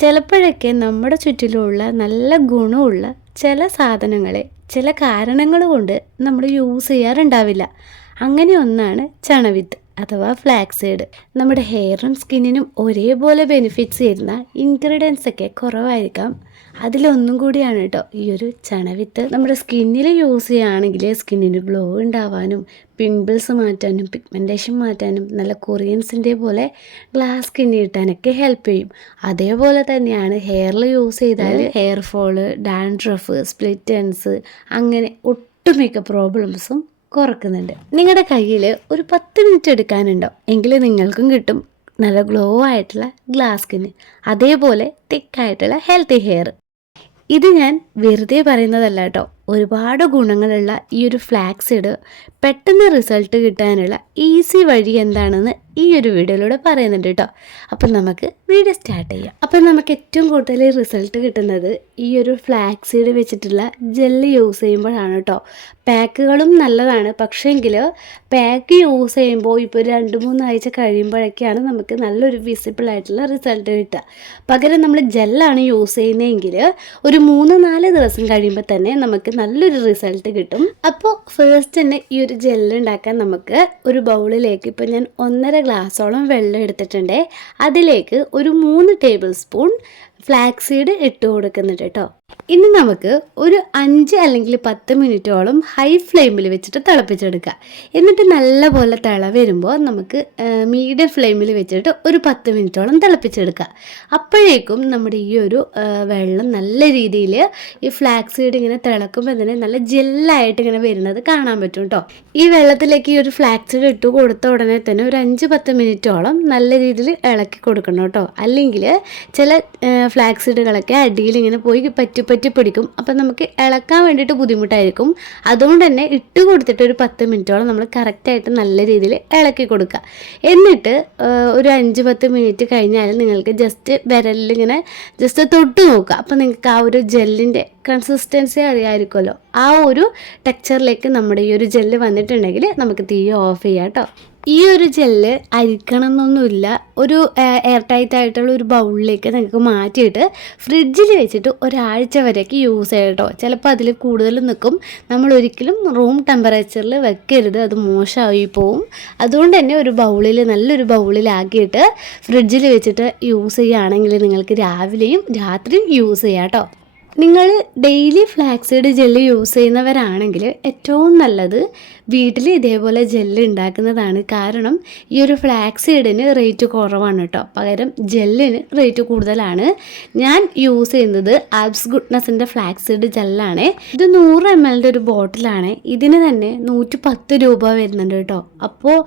ചിലപ്പോഴൊക്കെ നമ്മുടെ ചുറ്റിലുള്ള നല്ല ഗുണമുള്ള ചില സാധനങ്ങളെ ചില കാരണങ്ങൾ കൊണ്ട് നമ്മൾ യൂസ് ചെയ്യാറുണ്ടാവില്ല. അങ്ങനെ ഒന്നാണ് ചണവിത്ത് അഥവാ ഫ്ലാക്സീഡ്. നമ്മുടെ ഹെയറും സ്കിന്നിനും ഒരേപോലെ ബെനിഫിറ്റ്സ് തരുന്ന ഇൻഗ്രീഡിയൻസ് ഒക്കെ കുറവായിരിക്കാം. അതിലൊന്നും കൂടിയാണ് കേട്ടോ ഈ ഒരു ചണവിത്ത്. നമ്മുടെ സ്കിന്നിൽ യൂസ് ചെയ്യുകയാണെങ്കിൽ സ്കിന്നിന് ഗ്ലോ ഉണ്ടാവാനും പിമ്പിൾസ് മാറ്റാനും പിഗ്മെൻറ്റേഷൻ മാറ്റാനും നല്ല കൊറിയൻസിൻ്റെ പോലെ ഗ്ലാസ് സ്കിൻ കിട്ടാനൊക്കെ ഹെൽപ്പ് ചെയ്യും. അതേപോലെ തന്നെയാണ് ഹെയറിൽ യൂസ് ചെയ്താൽ hair fall, dandruff, split ends അങ്ങനെ ഒട്ടുമിക്ക പ്രോബ്ലംസും കുറക്കുന്നുണ്ട്. നിങ്ങളുടെ കയ്യിൽ ഒരു 10 മിനിറ്റ് എടുക്കാനുണ്ടോ എങ്കിൽ നിങ്ങൾക്കും കിട്ടും നല്ല ഗ്ലോ ആയിട്ടുള്ള ഗ്ലാസ് സ്കിന്ന്, അതേപോലെ തിക്കായിട്ടുള്ള ഹെൽത്തി ഹെയർ. ഇത് ഞാൻ വെറുതെ പറയുന്നതല്ല കേട്ടോ. ഒരുപാട് ഗുണങ്ങളുള്ള ഈ ഒരു ഫ്ലാക്സീഡ് പെട്ടെന്ന് റിസൾട്ട് കിട്ടാനുള്ള ഈസി വഴി എന്താണെന്ന് ഈ ഒരു വീഡിയോയിലൂടെ പറയുന്നുണ്ട് കേട്ടോ. അപ്പം നമുക്ക് വീഡിയോ സ്റ്റാർട്ട് ചെയ്യാം. അപ്പം നമുക്ക് ഏറ്റവും കൂടുതൽ റിസൾട്ട് കിട്ടുന്നത് ഈ ഒരു ഫ്ലാക്സീഡ് വെച്ചിട്ടുള്ള ജെല്ല് യൂസ് ചെയ്യുമ്പോഴാണ് കേട്ടോ. പാക്കുകളും നല്ലതാണ്, പക്ഷേങ്കിൽ പാക്ക് യൂസ് ചെയ്യുമ്പോൾ ഇപ്പോൾ 2-3 ആഴ്ച കഴിയുമ്പോഴൊക്കെയാണ് നമുക്ക് നല്ലൊരു വിസിബിൾ ആയിട്ടുള്ള റിസൾട്ട് കിട്ടുക. പകരം നമ്മൾ ജെല്ലാണ് യൂസ് ചെയ്യുന്നതെങ്കിൽ ഒരു 3-4 ദിവസം കഴിയുമ്പോൾ തന്നെ നമുക്ക് നല്ലൊരു റിസൾട്ട് കിട്ടും. അപ്പോൾ ഫസ്റ്റ് തന്നെ ഈ ഒരു ജെല്ല് ഉണ്ടാക്കാൻ നമുക്ക് ഒരു ബൗളിലേക്ക് ഇപ്പോൾ ഞാൻ 1.5 ഗ്ലാസോളം വെള്ളം എടുത്തിട്ടുണ്ട്. അതിലേക്ക് ഒരു 3 ടേബിൾ സ്പൂൺ ഫ്ലാക്സീഡ് ഇട്ട് കൊടുക്കുന്നുണ്ട് കേട്ടോ. ഇനി നമുക്ക് ഒരു 5 അല്ലെങ്കിൽ 10 മിനിറ്റോളം ഹൈ ഫ്ലെയിമിൽ വെച്ചിട്ട് തിളപ്പിച്ചെടുക്കുക. എന്നിട്ട് നല്ലപോലെ തിള വരുമ്പോൾ നമുക്ക് മീഡിയം ഫ്ലെയിമിൽ വെച്ചിട്ട് ഒരു 10 മിനിറ്റോളം തിളപ്പിച്ചെടുക്കുക. അപ്പോഴേക്കും നമ്മുടെ ഈ ഒരു വെള്ളം നല്ല രീതിയിൽ ഈ ഫ്ലാക്സീഡ് ഇങ്ങനെ തിളക്കുമ്പോൾ തന്നെ നല്ല ജെല്ലായിട്ട് ഇങ്ങനെ വരുന്നത് കാണാൻ പറ്റും കേട്ടോ. ഈ വെള്ളത്തിലേക്ക് ഈ ഒരു ഫ്ലാക്സീഡ് ഇട്ട് കൊടുത്ത ഉടനെ തന്നെ ഒരു 5-10 മിനിറ്റോളം നല്ല രീതിയിൽ ഇളക്കി കൊടുക്കണം കേട്ടോ. അല്ലെങ്കിൽ ചില ഫ്ലാക്സീഡുകളൊക്കെ അടിയിൽ ഇങ്ങനെ പോയി പറ്റി പിടിക്കും. അപ്പം നമുക്ക് ഇളക്കാൻ വേണ്ടിയിട്ട് ബുദ്ധിമുട്ടായിരിക്കും. അതുകൊണ്ട് തന്നെ ഇട്ട് കൊടുത്തിട്ട് ഒരു 10 മിനിറ്റോളം നമ്മൾ കറക്റ്റായിട്ട് നല്ല രീതിയിൽ ഇളക്കി കൊടുക്കുക. എന്നിട്ട് ഒരു 5-10 മിനിറ്റ് കഴിഞ്ഞാൽ നിങ്ങൾക്ക് ജസ്റ്റ് വിരലിങ്ങനെ ജസ്റ്റ് തൊട്ട് നോക്കുക. അപ്പം നിങ്ങൾക്ക് ആ ഒരു ജെല്ലിൻ്റെ കൺസിസ്റ്റൻസി അറിയാമായിരിക്കുമല്ലോ. ആ ഒരു ടെക്സ്ചറിലേക്ക് നമ്മുടെ ഈ ഒരു ജെല്ല് വന്നിട്ടുണ്ടെങ്കിൽ നമുക്ക് തീ ഓഫ് ചെയ്യാം കേട്ടോ. ഈ ഒരു ജെല്ല് അരിക്കണം എന്നൊന്നുമില്ല. ഒരു എയർ ടൈറ്റ് ആയിട്ടുള്ള ഒരു ബൗളിലേക്ക് നിങ്ങൾക്ക് മാറ്റിയിട്ട് ഫ്രിഡ്ജിൽ വെച്ചിട്ട് ഒരാഴ്ച വരെയൊക്കെ യൂസ് ചെയ്യാം കേട്ടോ. ചിലപ്പോൾ അതിൽ കൂടുതൽ നിൽക്കും. നമ്മൾ ഒരിക്കലും റൂം ടെമ്പറേച്ചറിൽ വെക്കരുത്, അത് മോശമായി പോവും. അതുകൊണ്ട് തന്നെ ഒരു ബൗളിൽ നല്ലൊരു ബൗളിലാക്കിയിട്ട് ഫ്രിഡ്ജിൽ വെച്ചിട്ട് യൂസ് ചെയ്യുകയാണെങ്കിൽ നിങ്ങൾക്ക് രാവിലെയും രാത്രിയും യൂസ് ചെയ്യാം കേട്ടോ. നിങ്ങൾ ഡെയിലി ഫ്ലാക്സീഡ് ജെല്ല് യൂസ് ചെയ്യുന്നവരാണെങ്കിൽ ഏറ്റവും നല്ലത് വീട്ടിൽ ഇതേപോലെ ജെല്ല് ഉണ്ടാക്കുന്നതാണ്. കാരണം ഈ ഒരു ഫ്ലാക്സീഡിന് റേറ്റ് കുറവാണ് കേട്ടോ. പകരം ജെല്ലിന് റേറ്റ് കൂടുതലാണ്. ഞാൻ യൂസ് ചെയ്യുന്നത് ആബ്സ് ഗുഡ്നസിൻ്റെ ഫ്ലാക്സീഡ് ജെല്ലാണ്. ഇത് 100 ml ഒരു ബോട്ടിലാണ്. ഇതിന് തന്നെ 110 രൂപ വരുന്നുണ്ട് കേട്ടോ. അപ്പോൾ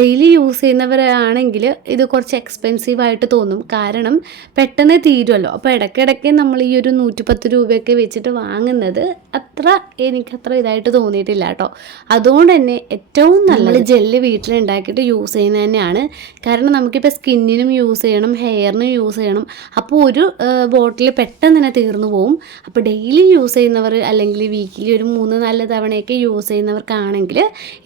ഡെയിലി യൂസ് ചെയ്യുന്നവരാണെങ്കിൽ ഇത് കുറച്ച് എക്സ്പെൻസീവായിട്ട് തോന്നും. കാരണം പെട്ടെന്ന് തീരുമല്ലോ. അപ്പോൾ ഇടയ്ക്കിടയ്ക്ക് നമ്മൾ ഈ ഒരു 110 രൂപയൊക്കെ വെച്ചിട്ട് വാങ്ങുന്നത് എനിക്കത്ര ഇതായിട്ട് തോന്നിയിട്ടില്ല കേട്ടോ. അതുകൊണ്ട് തന്നെ ഏറ്റവും നല്ല ജെല്ല് വീട്ടിലുണ്ടാക്കിയിട്ട് യൂസ് ചെയ്യുന്നത് തന്നെയാണ്. കാരണം നമുക്കിപ്പോൾ സ്കിന്നിനും യൂസ് ചെയ്യണം, ഹെയറിനും യൂസ് ചെയ്യണം. അപ്പോൾ ഒരു ബോട്ടിൽ പെട്ടെന്ന് തന്നെ തീർന്നു പോവും. അപ്പോൾ ഡെയിലി യൂസ് ചെയ്യുന്നവർ അല്ലെങ്കിൽ വീക്കിലി ഒരു 3-4 തവണയൊക്കെ യൂസ് ചെയ്യുന്നവർക്കാണെങ്കിൽ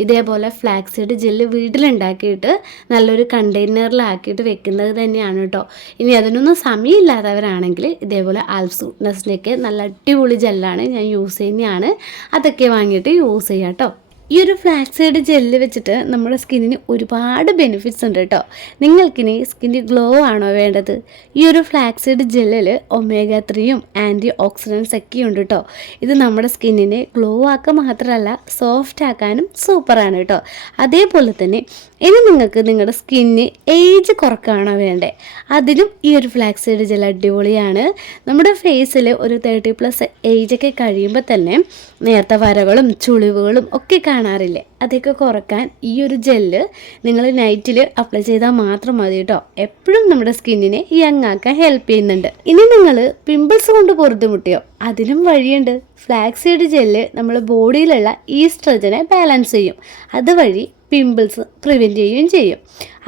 ഇതേപോലെ ഫ്ലാക്സീഡ് ജെല്ല് വീട്ടിലുണ്ടാക്കിയിട്ട് നല്ലൊരു കണ്ടെയ്നറിലാക്കിയിട്ട് വെക്കുന്നത് തന്നെയാണ് കേട്ടോ. ഇനി അതിനൊന്നും സമയമില്ലാത്തവരാണെങ്കിൽ ഇതേപോലെ ആൽപ്സ് ഗുഡ്നസിൻ്റെയൊക്കെ നല്ല അടിപൊളി ജെല്ലാണ് ഞാൻ യൂസ് ചെയ്യുന്നതാണ്. അതൊക്കെ വാങ്ങിയിട്ട് യൂസ് ചെയ്യാം കേട്ടോ. ഈ ഒരു ഫ്ലാക്സീഡ് ജെല്ല് വെച്ചിട്ട് നമ്മുടെ സ്കിന്നിന് ഒരുപാട് ബെനിഫിറ്റ്സ് ഉണ്ട് കേട്ടോ. നിങ്ങൾക്കിനി സ്കിന്നിൽ ഗ്ലോ ആണോ വേണ്ടത്? ഈ ഒരു ഫ്ലാക്സീഡ് ജെല്ലിൽ ഒമേഗ 3യും ആൻറ്റി ഓക്സിഡൻസ് ഒക്കെ ഉണ്ട് കേട്ടോ. ഇത് നമ്മുടെ സ്കിന്നിനെ ഗ്ലോ ആക്കുക മാത്രമല്ല സോഫ്റ്റ് ആക്കാനും സൂപ്പറാണ് കേട്ടോ. അതേപോലെ തന്നെ ഇനി നിങ്ങൾക്ക് നിങ്ങളുടെ സ്കിന്നിന് ഏജ് കുറക്കാണോ വേണ്ടേ? അതിലും ഈ ഒരു ഫ്ലാക്സീഡ് ജെൽ അടിപൊളിയാണ്. നമ്മുടെ ഫേസിൽ ഒരു 30+ ഏജൊക്കെ കഴിയുമ്പോൾ തന്നെ നേർത്ത വരകളും ചുളിവുകളും ഒക്കെ കാണാറില്ലേ? അതൊക്കെ കുറക്കാൻ ഈ ഒരു ജെല്ല് നിങ്ങൾ നൈറ്റിൽ അപ്ലൈ ചെയ്താൽ മാത്രം മതി കേട്ടോ. എപ്പോഴും നമ്മുടെ സ്കിന്നിനെ യങ് ആക്കാൻ ഹെൽപ്പ് ചെയ്യുന്നുണ്ട്. ഇനി നിങ്ങൾ പിമ്പിൾസ് കൊണ്ട് പൊറുതുമുട്ടിയോ? അതിനും വഴിയുണ്ട്. ഫ്ലാക്സീഡ് ജെല്ല് നമ്മുടെ ബോഡിയിലുള്ള ഈസ്ട്രജനെ ബാലൻസ് ചെയ്യും. അതുവഴി പിമ്പിൾസ് പ്രിവെൻറ്റ് ചെയ്യുകയും ചെയ്യും.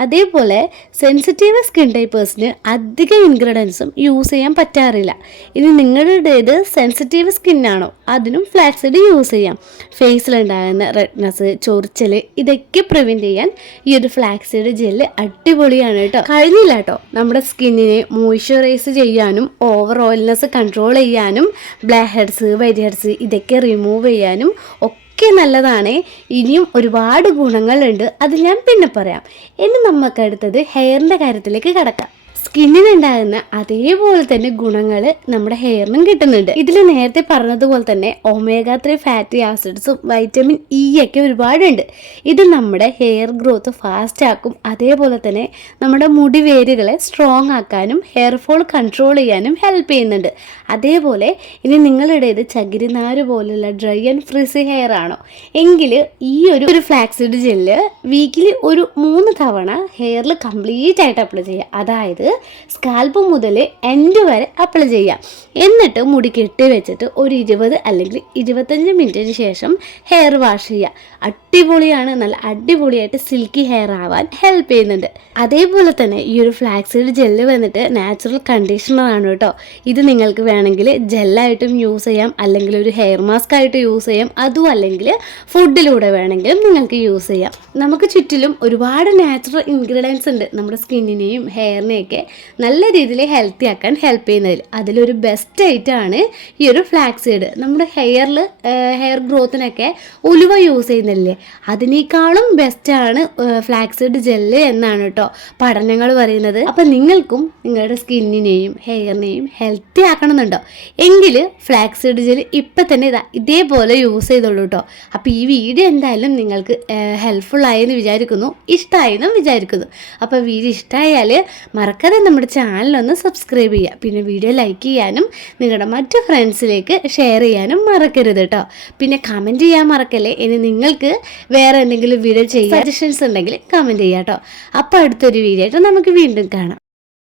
അതേപോലെ സെൻസിറ്റീവ് സ്കിൻ ടൈപ്പേഴ്സിന് അധികം ഇൻഗ്രീഡിയൻസും യൂസ് ചെയ്യാൻ പറ്റാറില്ല. ഇനി നിങ്ങളുടേത് സെൻസിറ്റീവ് സ്കിന്നാണോ അതിനും ഫ്ലാക്സീഡ് യൂസ് ചെയ്യാം. ഫേസിലുണ്ടാകുന്ന റെഡ്നെസ്, ചൊറിച്ചൽ ഇതൊക്കെ പ്രിവെൻറ്റ് ചെയ്യാൻ ഈ ഒരു ഫ്ലാക്സീഡ് ജെല്ല് അടിപൊളിയാണ് കേട്ടോ. കഴിഞ്ഞില്ല കേട്ടോ, നമ്മുടെ സ്കിന്നിനെ മോയ്സ്ചറൈസ് ചെയ്യാനും ഓവർ ഓയിൽനെസ് കൺട്രോൾ ചെയ്യാനും ബ്ലാക്ക് ഹെഡ്സ്, വൈറ്റ് ഹെഡ്സ് ഇതൊക്കെ റിമൂവ് ചെയ്യാനും ഒക്കെ നല്ലതാണ്. ഇനിയും ഒരുപാട് ഗുണങ്ങളുണ്ട്, അത് ഞാൻ പിന്നെ പറയാം. ഇനി നമുക്ക് അടുത്തത് ഹെയറിൻ്റെ കാര്യത്തിലേക്ക് കടക്കാം. സ്കിന്നിനുണ്ടാകുന്ന അതേപോലെ തന്നെ ഗുണങ്ങൾ നമ്മുടെ ഹെയറിനും കിട്ടുന്നുണ്ട്. ഇതിൽ നേരത്തെ പറഞ്ഞതുപോലെ തന്നെ omega-3 ഫാറ്റി ആസിഡ്സും വൈറ്റമിൻ ഇ ഒക്കെ ഒരുപാടുണ്ട്. ഇത് നമ്മുടെ ഹെയർ ഗ്രോത്ത് ഫാസ്റ്റ് ആക്കും. അതേപോലെ തന്നെ നമ്മുടെ മുടി വേരുകളെ സ്ട്രോങ് ആക്കാനും ഹെയർ ഫോൾ കൺട്രോൾ ചെയ്യാനും ഹെൽപ്പ് ചെയ്യുന്നുണ്ട്. അതേപോലെ ഇനി നിങ്ങളുടേത് ചകിരിനാര് പോലുള്ള ഡ്രൈ ആൻഡ് ഫ്രിസി ഹെയർ ആണോ എങ്കിൽ ഈ ഒരു ഫ്ലാക്സീഡ് ജെല്ല് വീക്കിലി ഒരു 3 തവണ ഹെയറിൽ കംപ്ലീറ്റ് ആയിട്ട് അപ്ലൈ ചെയ്യുക. അതായത് സ്കാൽപ്പ് മുതൽ എൻഡ് വരെ അപ്ലൈ ചെയ്യാം. എന്നിട്ട് മുടി കെട്ടി വെച്ചിട്ട് ഒരു 20 അല്ലെങ്കിൽ 25 മിനിറ്റിന് ശേഷം ഹെയർ വാഷ് ചെയ്യുക. അടിപൊളിയാണ്, നല്ല അടിപൊളിയായിട്ട് സിൽക്കി ഹെയർ ആവാൻ ഹെൽപ്പ് ചെയ്യുന്നുണ്ട്. അതേപോലെ തന്നെ ഈ ഒരു ഫ്ലാക്സീഡ് ജെല്ല് വന്നിട്ട് നാച്ചുറൽ കണ്ടീഷണർ ആണ് കേട്ടോ. ഇത് നിങ്ങൾക്ക് വേണമെങ്കിൽ ജെല്ലായിട്ടും യൂസ് ചെയ്യാം, അല്ലെങ്കിൽ ഒരു ഹെയർ മാസ്ക് ആയിട്ട് യൂസ് ചെയ്യാം, അതും അല്ലെങ്കിൽ ഫുഡിലൂടെ വേണമെങ്കിലും നിങ്ങൾക്ക് യൂസ് ചെയ്യാം. നമുക്ക് ചുറ്റിലും ഒരുപാട് നാച്ചുറൽ ഇൻഗ്രീഡിയൻസ് ഉണ്ട് നമ്മുടെ സ്കിന്നിനെയും ഹെയറിനെയൊക്കെ നല്ല രീതിയിൽ ഹെൽത്തി ആക്കാൻ ഹെൽപ്പ് ചെയ്യുന്നതിൽ. അതിലൊരു ബെസ്റ്റ് ഐറ്റമാണ് ഈ ഒരു ഫ്ലാക്സീഡ്. നമ്മുടെ ഹെയർ ഗ്രോത്തിനൊക്കെ ഉലുവ യൂസ് ചെയ്യുന്നില്ലേ, അതിനേക്കാളും ബെസ്റ്റാണ് ഫ്ലാക്സീഡ് ജെല്ല് എന്നാണ് കേട്ടോ പഠനങ്ങൾ പറയുന്നത്. അപ്പം നിങ്ങൾക്കും നിങ്ങളുടെ സ്കിന്നിനെയും ഹെയറിനെയും ഹെൽത്തി ആക്കണമെന്നുണ്ടോ എങ്കിൽ ഫ്ലാക്സീഡ് ജെല്ല് ഇപ്പം തന്നെ ഇതേപോലെ യൂസ് ചെയ്തോളൂ കേട്ടോ. അപ്പോൾ ഈ വീഡിയോ എന്തായാലും നിങ്ങൾക്ക് ഹെൽപ്ഫുള്ളായെന്ന് വിചാരിക്കുന്നു, ഇഷ്ടമായെന്നും വിചാരിക്കുന്നു. അപ്പോൾ വീഡിയോ ഇഷ്ടമായാൽ മറക്കാതെ നമ്മുടെ ചാനലൊന്ന് സബ്സ്ക്രൈബ് ചെയ്യുക. പിന്നെ വീഡിയോ ലൈക്ക് ചെയ്യാനും നിങ്ങളുടെ മറ്റു ഫ്രണ്ട്സിലേക്ക് ഷെയർ ചെയ്യാനും മറക്കരുത് കേട്ടോ. പിന്നെ കമൻറ്റ് ചെയ്യാൻ മറക്കല്ലേ. ഇനി നിങ്ങൾക്ക് വേറെ എന്തെങ്കിലും വീഡിയോ ചെയ്യാൻ സജഷൻസ് ഉണ്ടെങ്കിൽ കമൻറ്റ് ചെയ്യാം കേട്ടോ. അപ്പോൾ അടുത്തൊരു വീഡിയോ ആയിട്ട് നമുക്ക് വീണ്ടും കാണാം.